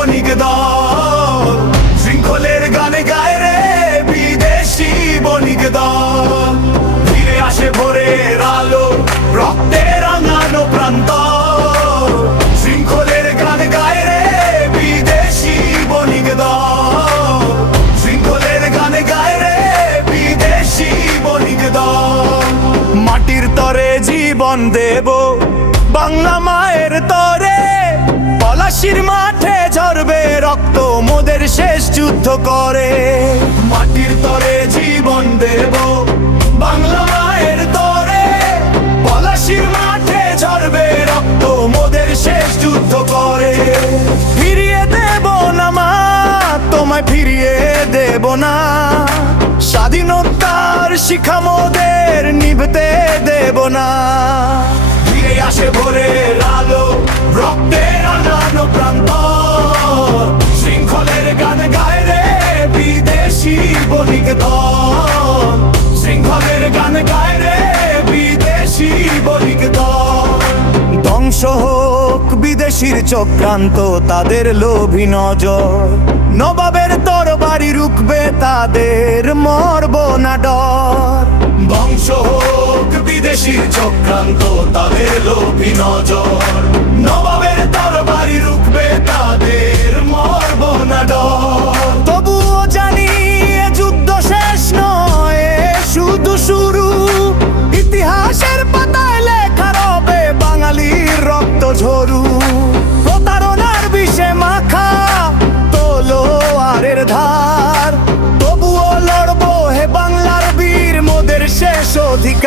সৈনিক দল শৃঙ্খলের গানে গায় রে বিদেশি বণিক দল ফিরে আসে আলো, রক্তে রাঙানো প্রান্ত শৃঙ্খলের শৃঙ্খলের মাটির তরে জীবন বাংলা মায়ের তরে, পলাশির মা রক্ত মোদের শেষ যুদ্ধ করে। মাটির তরে জীবন দেব, বাংলা মায়ের তরে। পলাশির মাঠে ঝরবে রক্ত মোদের শেষ যুদ্ধ করে। ফিরিয়ে দেব না মা, তোমায় ফিরিয়ে দেব না। স্বাধীনতার শিখা মোদের নিভতে দেব না। ফিরে আসে ভোরের আলো, রক্তের আনানো প্রান্ত। বণিক দল শৃঙ্খলের গান গায় রে বিদেশি বণিক ধ্বংস হোক বিদেশির চক্রান্ত, তাদের লোভী নজর। নবাবের তরবারি রুখবে তাদের মরব না ডর। ধ্বংস হোক বিদেশির চক্রান্ত, তাদের লোভী নজর। নবাবের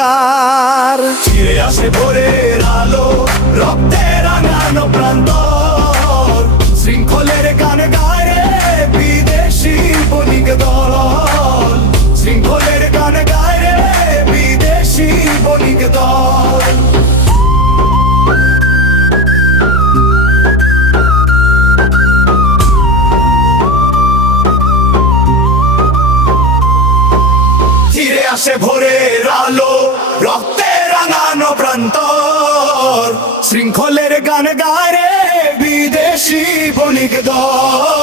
অধিকার ফিরে আসে ভোরের আলো রক্তে রাঙানো প্রান্ত। ভোরের আলো রক্তে রাঙানো প্রান্তর। শৃঙ্খলের গান গায় রে বিদেশি বণিক দল।